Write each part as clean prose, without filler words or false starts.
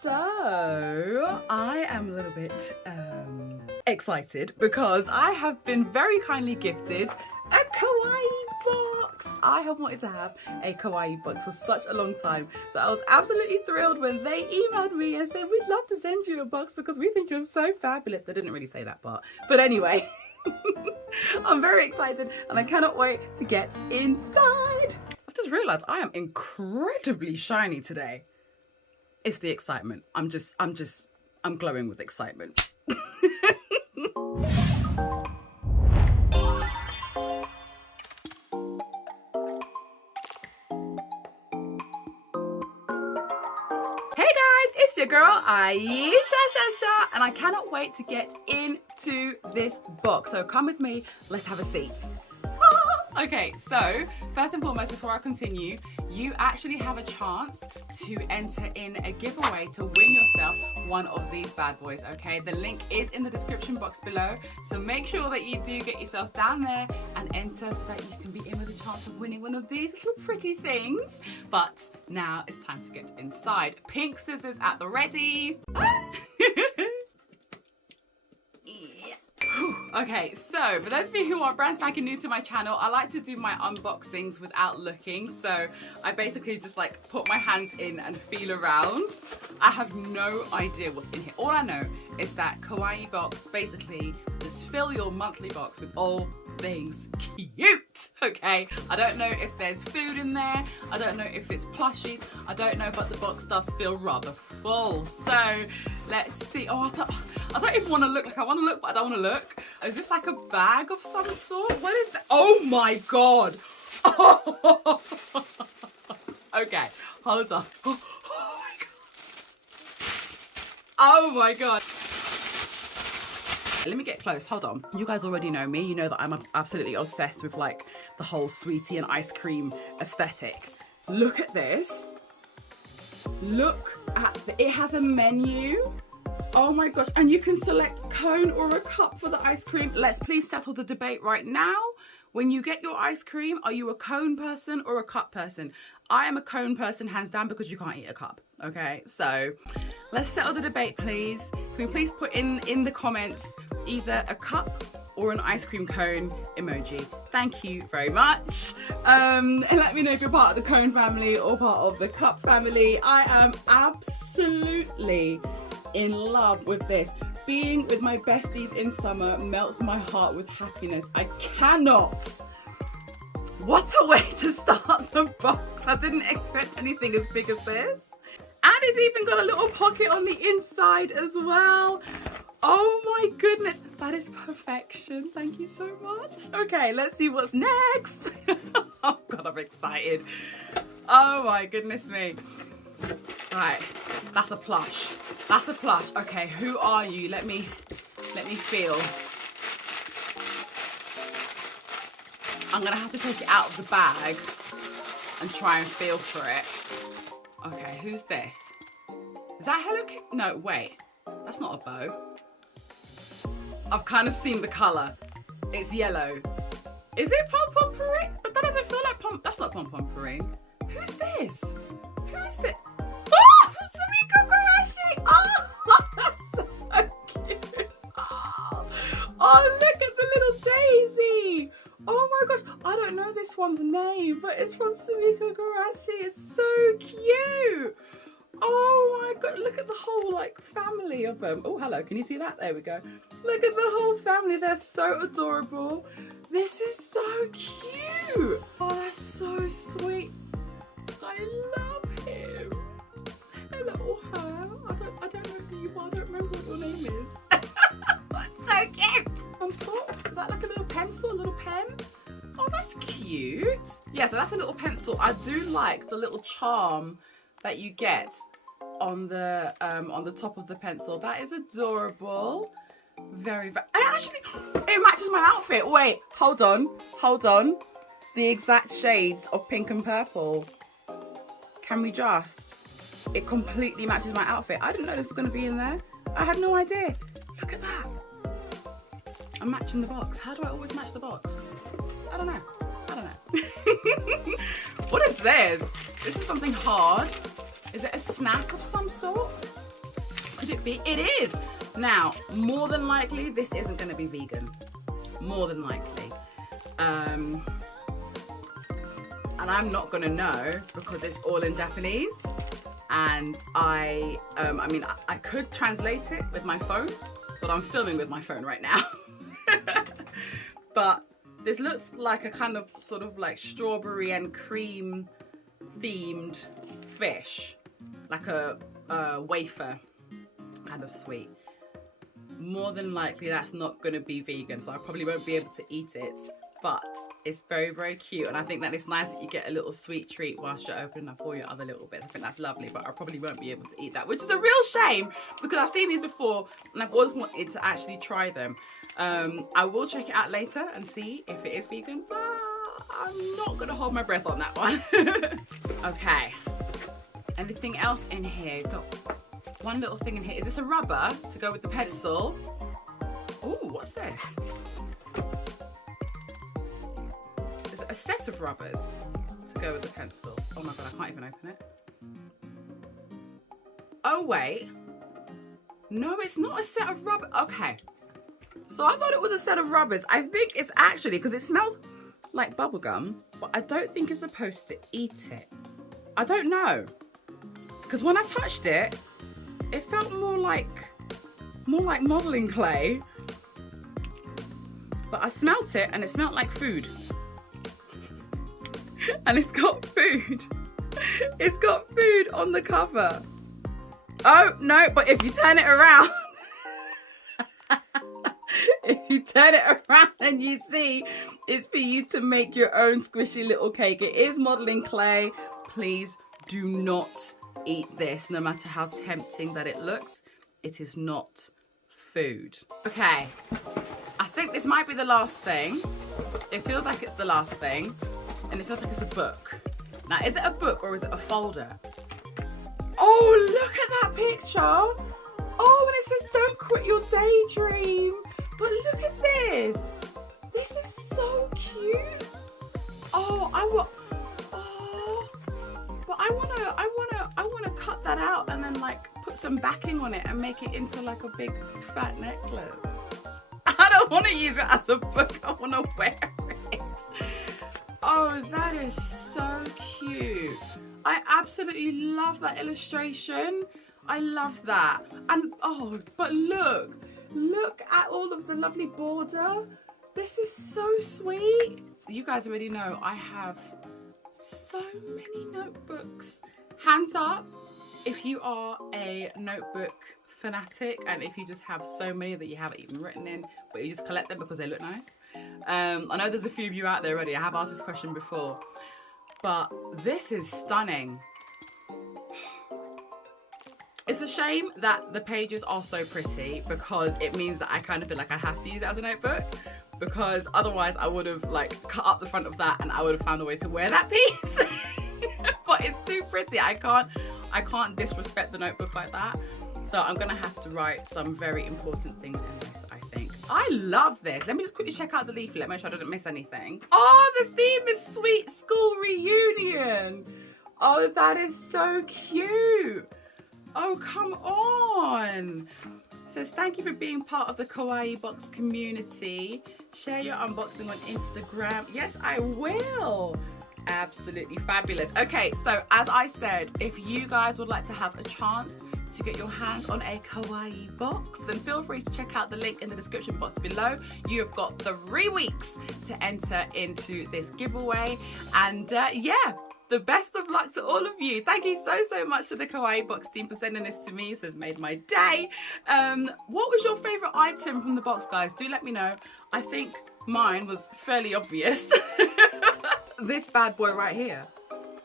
So I am a little bit excited because I have been very kindly gifted a Kawaii Box. I have wanted to have a Kawaii Box for such a long time. So I was absolutely thrilled when they emailed me and said, we'd love to send you a box because we think you're so fabulous. They didn't really say that part, but anyway. I'm very excited and I cannot wait to get inside. I've just realized I am incredibly shiny today. It's the excitement. I'm glowing with excitement. It's your girl Ayesha, and I cannot wait to get into this box. So come with me, let's have a seat. Okay, so first and foremost, before I continue, you actually have a chance to enter in a giveaway to win yourself one of these bad boys, okay? The link is in the description box below, so make sure that you do get yourself down there and enter so that you can be in with a chance of winning one of these little pretty things. But now it's time to get inside. Pink scissors at the ready. Okay, so for those of you who are brand spanking new to my channel, I like to do my unboxings without looking. So I basically just like put my hands in and feel around. I have no idea what's in here. All I know is that Kawaii Box basically just fill your monthly box with all things cute, okay? I don't know if there's food in there. I don't know if it's plushies. I don't know, but the box does feel rather full. So let's see. Oh, I don't even want to look. Like I want to look, but I don't want to look. Is this like a bag of some sort? What is that? Oh my God. Oh. Okay, hold on. Oh my God. Let me get close, hold on. You guys already know me. You know that I'm absolutely obsessed with like the whole sweetie and ice cream aesthetic. Look at this. Look at, it has a menu. Oh my gosh, and you can select cone or a cup for the ice cream. Let's please settle the debate right now. When you get your ice cream, are you a cone person or a cup person? I am a cone person, hands down, because you can't eat a cup, okay? So let's settle the debate, please. Can we please put in the comments either a cup or an ice cream cone emoji? Thank you very much. And let me know if you're part of the cone family or part of the cup family. I am absolutely in love with this. Being with my besties in summer melts my heart with happiness. I cannot. What a way to start the box. I didn't expect anything as big as this. And it's even got a little pocket on the inside as well. Oh my goodness, that is perfection. Thank you so much. Okay, let's see what's next. Oh God, I'm excited. Oh my goodness me. Right, that's a plush. That's a plush. Okay, who are you? Let me feel. I'm gonna have to take it out of the bag and try and feel for it. Okay, who's this? Is that Hello Kitty? No, wait. That's not a bow. I've kind of seen the colour. It's yellow. Is it Pom Pom Puring? But that doesn't feel like Pom. That's not Pom Pom Puring. Who's this? Who is this? Oh, Samiko Qureshi! Oh, that's so cute. Oh, look at the little daisy. Oh my gosh, I don't know this one's name, but it's from Samiko Qureshi. It's so cute. Oh my God, look at the whole like family of them. Oh, hello, can you see that? There we go. Look at the whole family, they're so adorable. This is so cute. Oh, that's so sweet. I love him. Hello, her. I don't know who you are, I don't remember what your name is. That's so cute. Some sort. Is that like a little pencil, a little pen? Oh, that's cute. Yeah, so that's a little pencil. I do like the little charm that you get on the top of the pencil. That is adorable. Very, very, actually, it matches my outfit. Wait, hold on. The exact shades of pink and purple. Can we just? It completely matches my outfit. I didn't know this was going to be in there. I had no idea. Look at that. I'm matching the box. How do I always match the box? I don't know. What is this? This is something hard. Is it a snack of some sort? Could it be? It is. Now, more than likely, this isn't going to be vegan. More than likely. And I'm not going to know because it's all in Japanese. And I mean, I could translate it with my phone, but I'm filming with my phone right now. But this looks like a kind of sort of like strawberry and cream themed fish, like a wafer kind of sweet. More than likely that's not going to be vegan, so I probably won't be able to eat it, but it's very, very cute. And I think that it's nice that you get a little sweet treat whilst you're opening up all your other little bits. I think that's lovely, but I probably won't be able to eat that, which is a real shame because I've seen these before and I've always wanted to actually try them. I will check it out later and see if it is vegan, but I'm not gonna hold my breath on that one. Okay, anything else in here? Got one little thing in here. Is this a rubber to go with the pencil? Oh, what's this? Is it a set of rubbers to go with the pencil? Oh my god, I can't even open it. Oh wait, no, it's not a set of rubber. Okay, so I thought it was a set of rubbers. I think it's actually, because it smells like bubblegum, but I don't think you're supposed to eat it. I don't know, because when I touched it, it felt more like modeling clay, but I smelt it and it smelled like food. And it's got food. It's got food on the cover. Oh no, but if you turn it around, if you turn it around and you see, it's for you to make your own squishy little cake. It is modeling clay. Please do not eat this, no matter how tempting that it looks. It is not food. Okay, I think this might be the last thing. It feels like it's the last thing, and it feels like it's a book. Now, is it a book or is it a folder? Oh, look at that picture. Oh, and it says don't quit your daydream. But look at this. This is so cute. Oh, but I wanna cut that out and then like put some backing on it and make it into like a big fat necklace. I don't want to use it as a book. I want to wear it. Oh, that is so cute. I absolutely love that illustration. I love that. And oh, but look at all of the lovely border. This is so sweet. You guys already know I have so many notebooks. Hands up if you are a notebook fanatic and if you just have so many that you haven't even written in, but you just collect them because they look nice. I know there's a few of you out there already. I have asked this question before, but this is stunning. It's a shame that the pages are so pretty because it means that I kind of feel like I have to use it as a notebook, because otherwise I would have like cut up the front of that and I would have found a way to wear that piece. But it's too pretty. I can't disrespect the notebook like that. So I'm gonna have to write some very important things in this, I think. I love this. Let me just quickly check out the leaflet, make sure I didn't miss anything. Oh, the theme is Sweet School Reunion. Oh, that is so cute. Oh, come on. It says, thank you for being part of the Kawaii Box community. Share your unboxing on Instagram. Yes, I will. Absolutely fabulous. Okay, so as I said, if you guys would like to have a chance to get your hands on a Kawaii Box, then feel free to check out the link in the description box below. You have got 3 weeks to enter into this giveaway. And yeah, the best of luck to all of you. Thank you so much to the Kawaii Box team for sending this to me. This has made my day. What was your favorite item from the box, guys? Do let me know. I think mine was fairly obvious. This bad boy right here.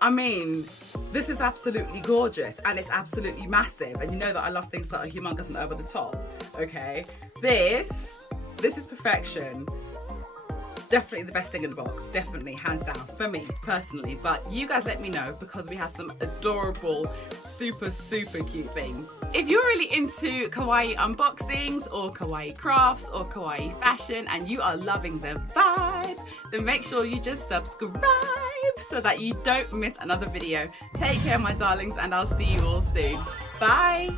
I mean, this is absolutely gorgeous and it's absolutely massive. And you know that I love things that are humongous and over the top. Okay, this is perfection. Definitely the best thing in the box, definitely, hands down, for me personally. But you guys let me know because we have some adorable, super cute things. If you're really into kawaii unboxings or kawaii crafts or kawaii fashion and you are loving the vibe, then make sure you just subscribe so that you don't miss another video. Take care, my darlings, and I'll see you all soon. Bye.